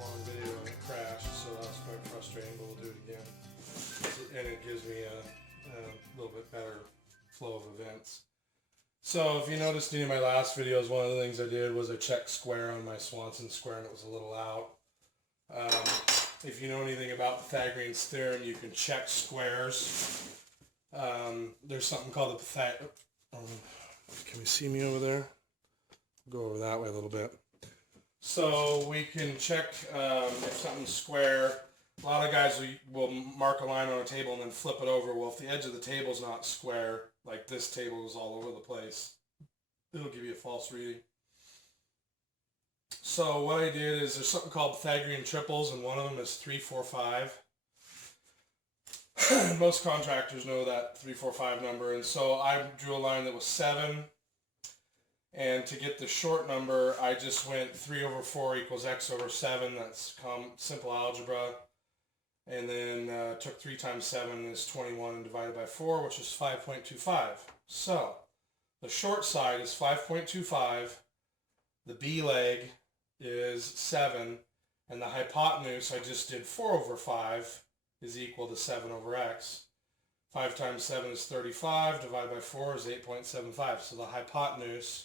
long video and it crashed, so that was quite frustrating, but we'll do it again. And it gives me a little bit better flow of events. So if you noticed any of my last videos, one of the things I did was I checked square on my Swanson square and it was a little out. If you know anything about Pythagorean's theorem, you can check squares. There's something called the Pythagorean... can you see me over there? I'll go over that way a little bit. So we can check if something's square. A lot of guys will mark a line on a table and then flip it over. Well, if the edge of the table is not square, like this table is all over the place, it'll give you a false reading. So what I did is there's something called Pythagorean triples, and one of them is 3, 4, 5. Most contractors know that 3, 4, 5 number, and so I drew a line that was 7. And to get the short number, I just went 3 over 4 equals x over 7. That's simple algebra. And then took 3 times 7 is 21 and divided by 4, which is 5.25. So the short side is 5.25. The B leg is 7. And the hypotenuse, I just did 4 over 5, is equal to 7 over x. 5 times 7 is 35. Divided by 4 is 8.75. So the hypotenuse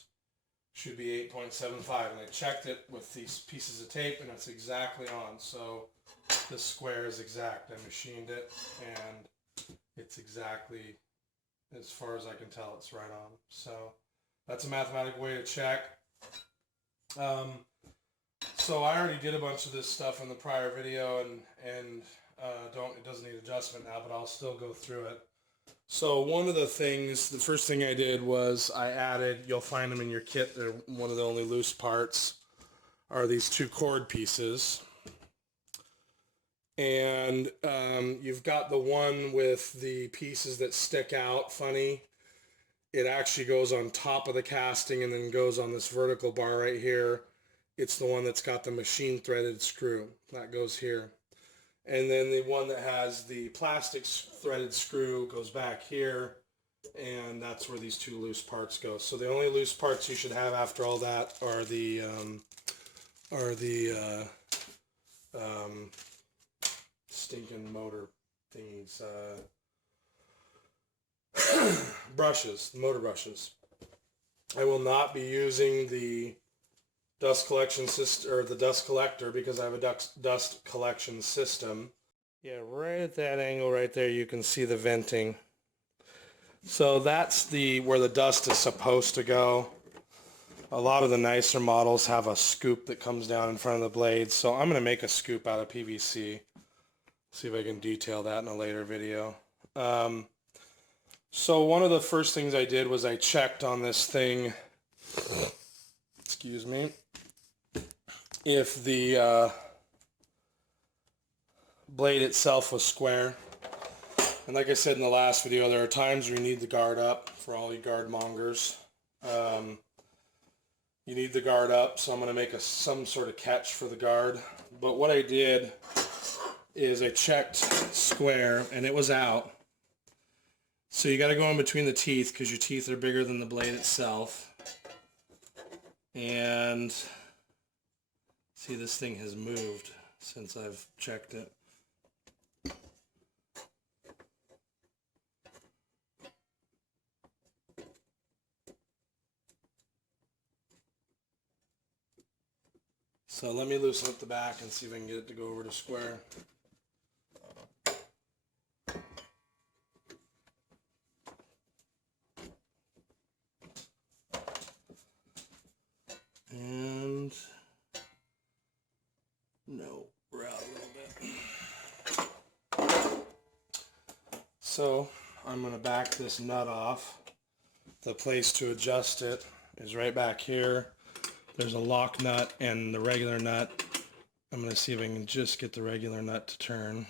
should be 8.75, and I checked it with these pieces of tape and it's exactly on. So this square is exact. I machined it and it's exactly, as far as I can tell, it's right on. So that's a mathematical way to check. So I already did a bunch of this stuff in the prior video and it doesn't need adjustment now, but I'll still go through it. So one of the first thing I did was I added, you'll find them in your kit, they're one of the only loose parts, are these 2 chord pieces. And you've got the one with the pieces that stick out funny. It actually goes on top of the casting and then goes on this vertical bar right here. It's the one that's got the machine threaded screw. That goes here. And then the one that has the plastic threaded screw goes back here, and that's where these 2 loose parts go. So the only loose parts you should have after all that are the stinking motor thingies, brushes, the motor brushes. I will not be using the dust collection system, or the dust collector, because I have a dust collection system. Yeah, right at that angle right there you can see the venting. So that's where the dust is supposed to go. A lot of the nicer models have a scoop that comes down in front of the blades, so I'm going to make a scoop out of PVC. See if I can detail that in a later video. So one of the first things I did was I checked on this thing, excuse me, if the blade itself was square. And like I said in the last video, there are times where you need the guard up for all you guard mongers. You need the guard up, so I'm going to make some sort of catch for the guard. But what I did is I checked square and it was out. So you got to go in between the teeth because your teeth are bigger than the blade itself. And see, this thing has moved since I've checked it. So let me loosen up the back and see if I can get it to go over to square. And no, we're out a little bit. So I'm going to back this nut off. The place to adjust it is right back here. There's a lock nut and the regular nut. I'm going to see if I can just get the regular nut to turn.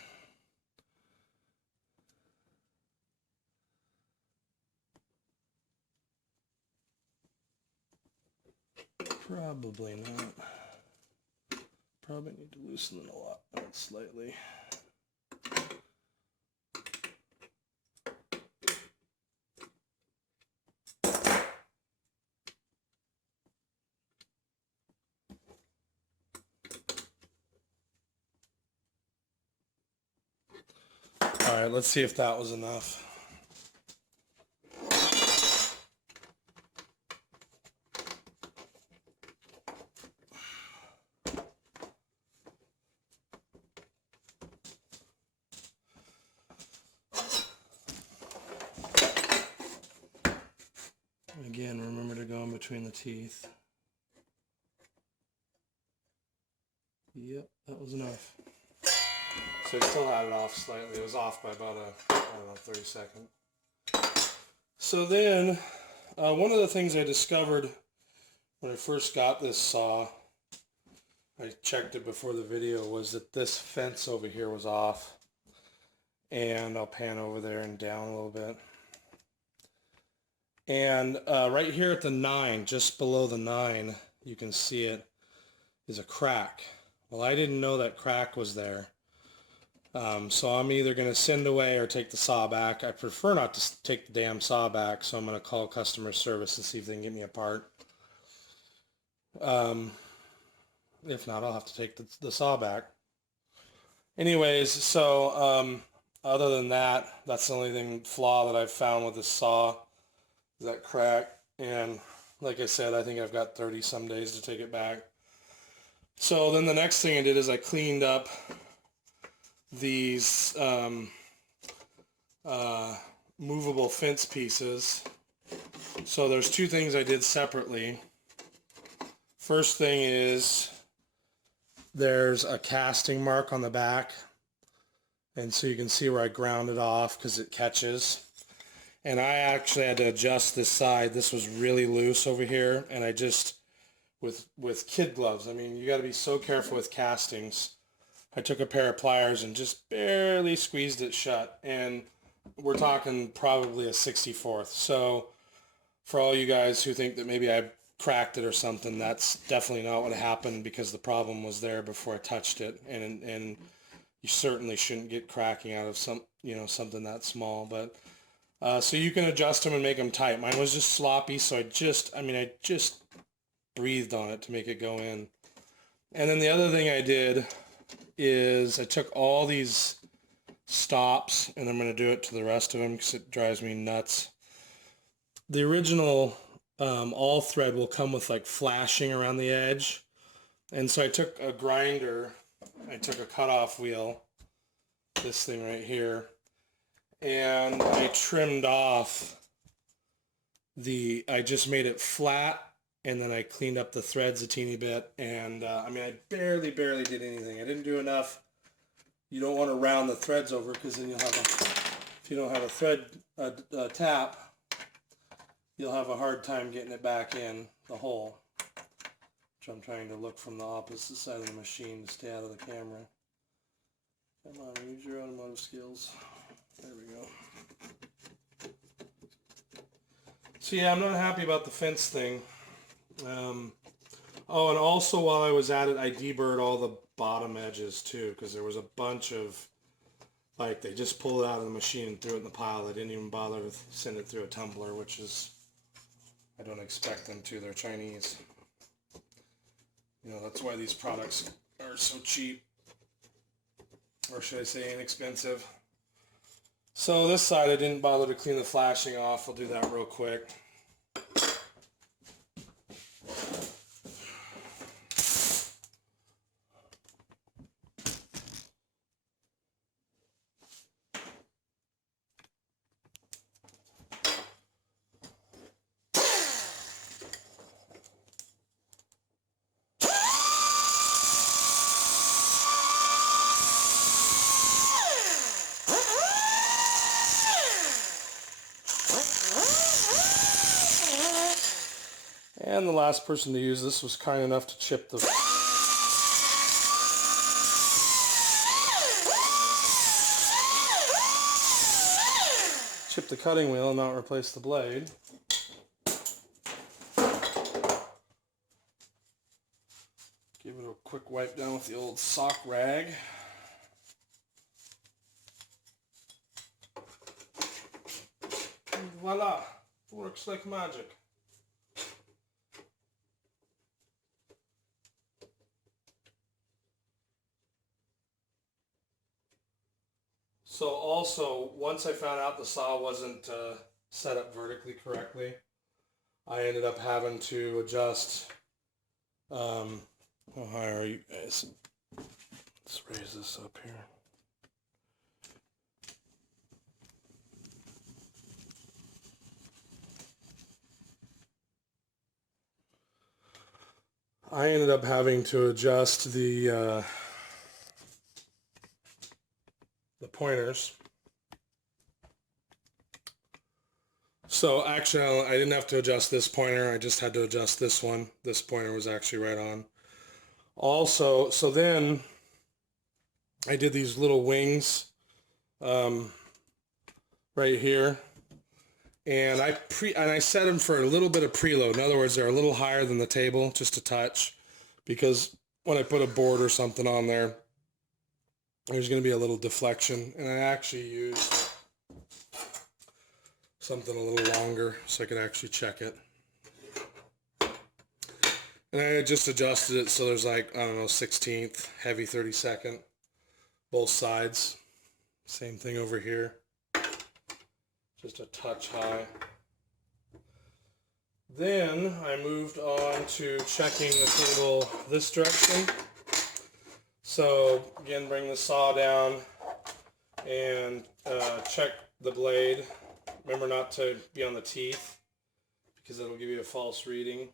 Probably not. Probably need to loosen it a lot slightly. Alright, let's see if that was enough. Again, remember to go in between the teeth. Yep, that was enough. So it still had it off slightly. It was off by about I don't know, 30 seconds. So then, one of the things I discovered when I first got this saw, I checked it before the video, was that this fence over here was off. And I'll pan over there and down a little bit. And right here at the 9, just below the 9, you can see it, is a crack. Well, I didn't know that crack was there. So I'm either going to send away or take the saw back. I prefer not to take the damn saw back, so I'm going to call customer service and see if they can get me a part. If not, I'll have to take the saw back. Anyways, so other than that, that's the only flaw that I've found with this saw, is that crack. And like I said, I think I've got 30 some days to take it back. So then the next thing I did is I cleaned up these movable fence pieces. So there's two things I did separately. First thing is there's a casting mark on the back, and so you can see where I ground it off because it catches. And I actually had to adjust this side. This was really loose over here, and I just, with kid gloves, I mean, you got to be so careful with castings. I took a pair of pliers and just barely squeezed it shut, and we're talking probably a 64th. So for all you guys who think that maybe I cracked it or something, that's definitely not what happened, because the problem was there before I touched it, and you certainly shouldn't get cracking out of something that small. But so you can adjust them and make them tight. Mine was just sloppy, so I just breathed on it to make it go in. And then the other thing I did is I took all these stops, and I'm going to do it to the rest of them because it drives me nuts. The original all thread will come with like flashing around the edge, and so I took a grinder, I took a cutoff wheel, this thing right here, and I trimmed off I just made it flat, and then I cleaned up the threads a teeny bit, and I mean, I barely did anything. I didn't do enough. You don't want to round the threads over, because then if you don't have a thread tap, you'll have a hard time getting it back in the hole. Which I'm trying to look from the opposite side of the machine to stay out of the camera. Come on, use your automotive skills. There we go. So yeah, I'm not happy about the fence thing. Oh, and also while I was at it, I deburred all the bottom edges too, because there was a bunch of, like, they just pulled it out of the machine and threw it in the pile. They didn't even bother to send it through a tumbler, which is, I don't expect them to. They're Chinese. You know, that's why these products are so cheap. Or should I say inexpensive. So this side I didn't bother to clean the flashing off. I'll do that real quick. And the last person to use this was kind enough to chip the cutting wheel and not replace the blade. Give it a quick wipe down with the old sock rag. And voila! Works like magic. So also, once I found out the saw wasn't set up vertically correctly, I ended up having to adjust. How high are you guys? Let's raise this up here. I ended up having to adjust the pointers. So actually, I didn't have to adjust this pointer. I just had to adjust this one. This pointer was actually right on. Also, so then I did these little wings right here, and I set them for a little bit of preload. In other words, they're a little higher than the table, just a touch, because when I put a board or something on there, there's going to be a little deflection. And I actually used something a little longer so I could actually check it. And I just adjusted it so there's like, I don't know, 16th, heavy 32nd, both sides. Same thing over here. Just a touch high. Then I moved on to checking the table this direction. So again, bring the saw down and check the blade. Remember not to be on the teeth because it'll give you a false reading.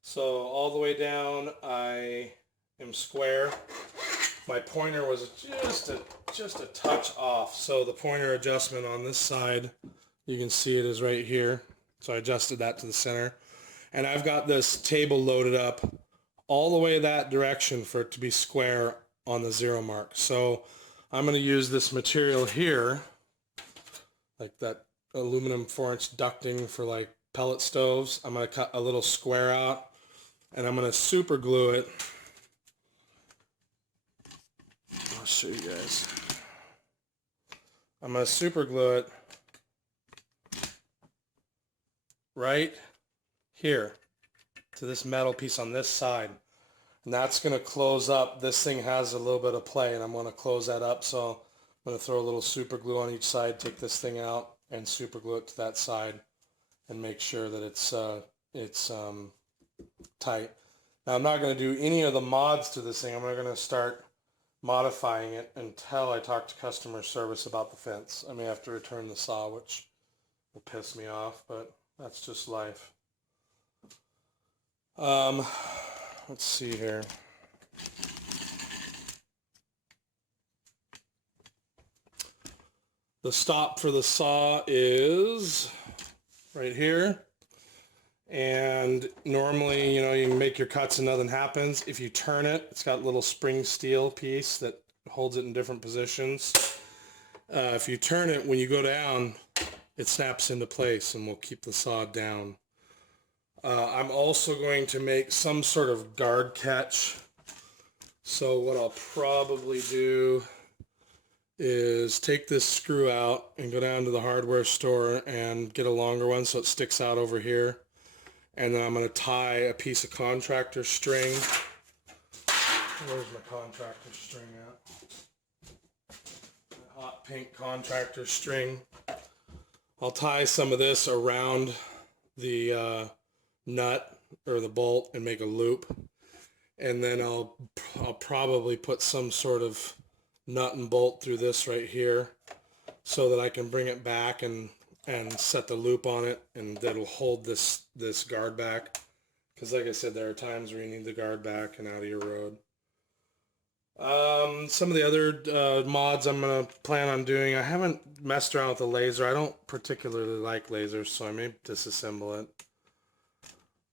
So all the way down I am square. My pointer was just a touch off. So the pointer adjustment on this side, you can see it is right here. So I adjusted that to the center. And I've got this table loaded up all the way that direction for it to be square on the 0 mark. So I'm going to use this material here, like that aluminum 4-inch ducting for like pellet stoves. I'm going to cut a little square out and I'm going to super glue it. I'll show you guys. I'm going to super glue it right here to this metal piece on this side. And that's going to close up. This thing has a little bit of play and I'm going to close that up. So I'm going to throw a little super glue on each side, take this thing out and super glue it to that side and make sure that it's tight. Now I'm not going to do any of the mods to this thing. I'm not going to start modifying it until I talk to customer service about the fence. I may have to return the saw, which will piss me off, but that's just life. Let's see here. The stop for the saw is right here. And normally, you can make your cuts and nothing happens. If you turn it, it's got a little spring steel piece that holds it in different positions. If you turn it, when you go down, it snaps into place and will keep the saw down. I'm also going to make some sort of guard catch. So what I'll probably do is take this screw out and go down to the hardware store and get a longer one so it sticks out over here. And then I'm going to tie a piece of contractor string. Where's my contractor string at? Hot pink contractor string. I'll tie some of this around the nut or the bolt and make a loop. And then I'll probably put some sort of nut and bolt through this right here so that I can bring it back and set the loop on it, and that'll hold this guard back, because like I said, there are times where you need the guard back and out of your road. Some of the other mods I'm going to plan on doing, I haven't messed around with the laser. I don't particularly like lasers, so I may disassemble it.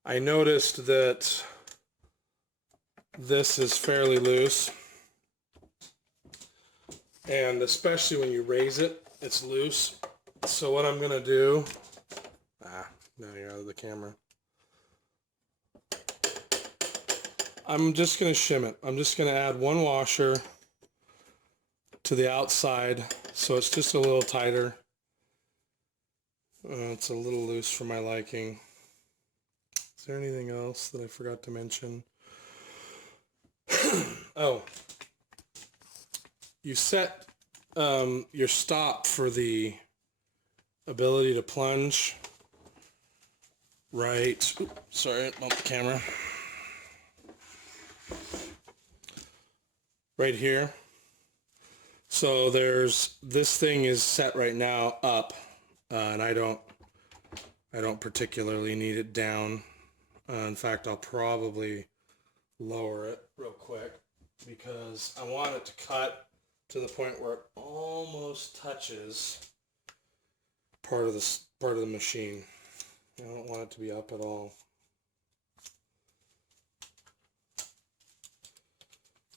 I noticed that this is fairly loose, and especially when you raise it, it's loose. So what I'm going to do, now you're out of the camera. I'm just going to shim it. I'm just going to add one washer to the outside so it's just a little tighter. It's a little loose for my liking. Is there anything else that I forgot to mention? Oh, you set your stop for the ability to plunge. Right. Oops, sorry, I bumped the camera. Right here. So this thing is set right now up, and I don't particularly need it down. In fact, I'll probably lower it real quick because I want it to cut to the point where it almost touches part of the machine. I don't want it to be up at all.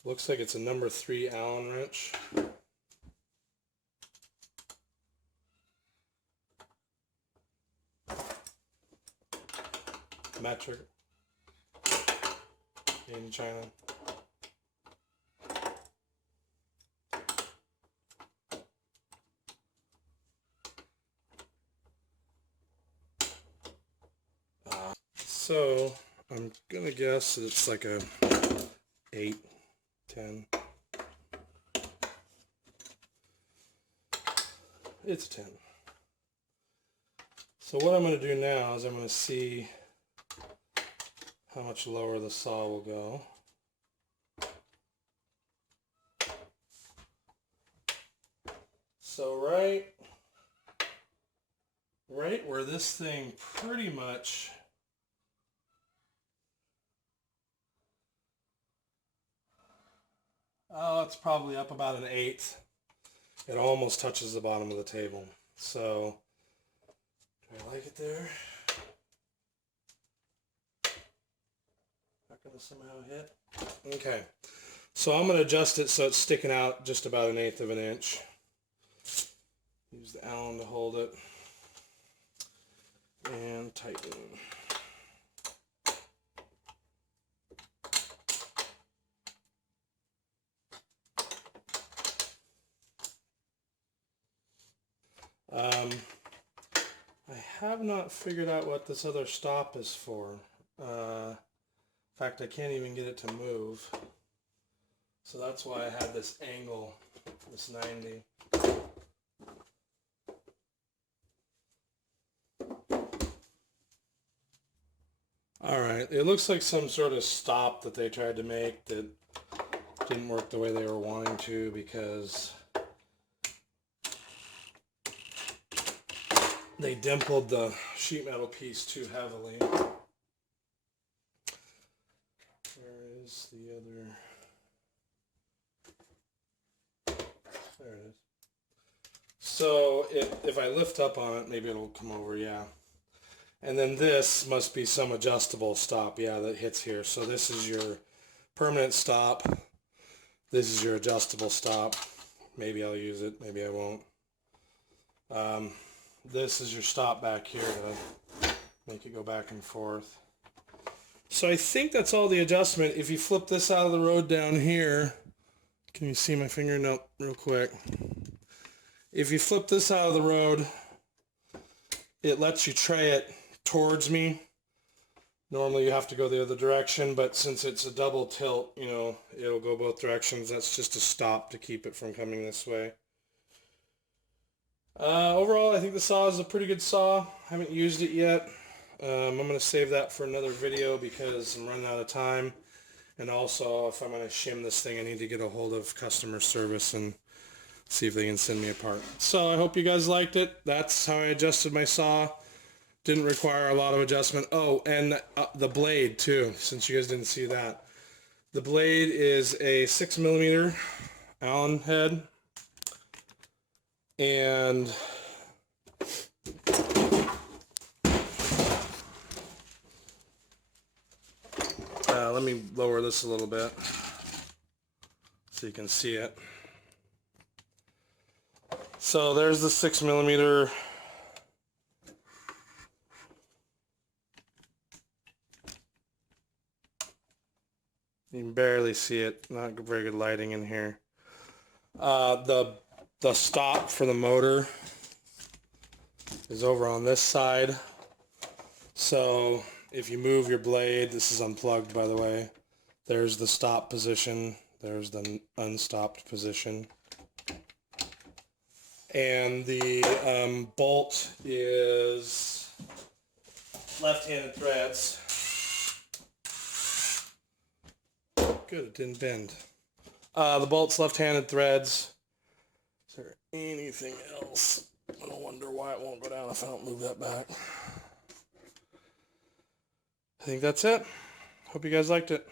Looks like it's a number 3 Allen wrench. Metric. In China. So I'm gonna guess that it's like a 8, 10. It's 10. So what I'm going to do now is I'm going to see how much lower the saw will go. So right where this thing pretty much it's probably up about an 1/8. It almost touches the bottom of the table. So, do I like it there? Not gonna somehow hit. Okay. So I'm gonna adjust it so it's sticking out just about an 1/8 of an inch. Use the Allen to hold it. And tighten. I have not figured out what this other stop is for. In fact, I can't even get it to move. So that's why I had this angle, this 90. Alright, it looks like some sort of stop that they tried to make that didn't work the way they were wanting to because they dimpled the sheet metal piece too heavily. Where is the other? There it is. So if I lift up on it, maybe it'll come over, yeah. And then this must be some adjustable stop, yeah, that hits here. So this is your permanent stop. This is your adjustable stop. Maybe I'll use it, maybe I won't. This is your stop back here to make it go back and forth. So I think that's all the adjustment. If you flip this out of the road down here, can you see my finger? Nope, real quick. If you flip this out of the road, it lets you tray it towards me. Normally you have to go the other direction, but since it's a double tilt, you know, it'll go both directions. That's just a stop to keep it from coming this way. Overall, I think the saw is a pretty good saw. I haven't used it yet. I'm going to save that for another video because I'm running out of time. And also, if I'm going to shim this thing, I need to get a hold of customer service and see if they can send me a part. So I hope you guys liked it. That's how I adjusted my saw. Didn't require a lot of adjustment. Oh, and the blade too, since you guys didn't see that. The blade is a 6mm Allen head. And let me lower this a little bit so you can see it. So there's the 6mm. You can barely see it. Not very good lighting in here. The stop for the motor is over on this side. So if you move your blade, this is unplugged by the way, there's the stop position, there's the unstopped position. And the bolt is left-handed threads. Good, it didn't bend. The bolt's left-handed threads. Is there anything else? I don't wonder why it won't go down if I don't move that back. I think that's it. Hope you guys liked it.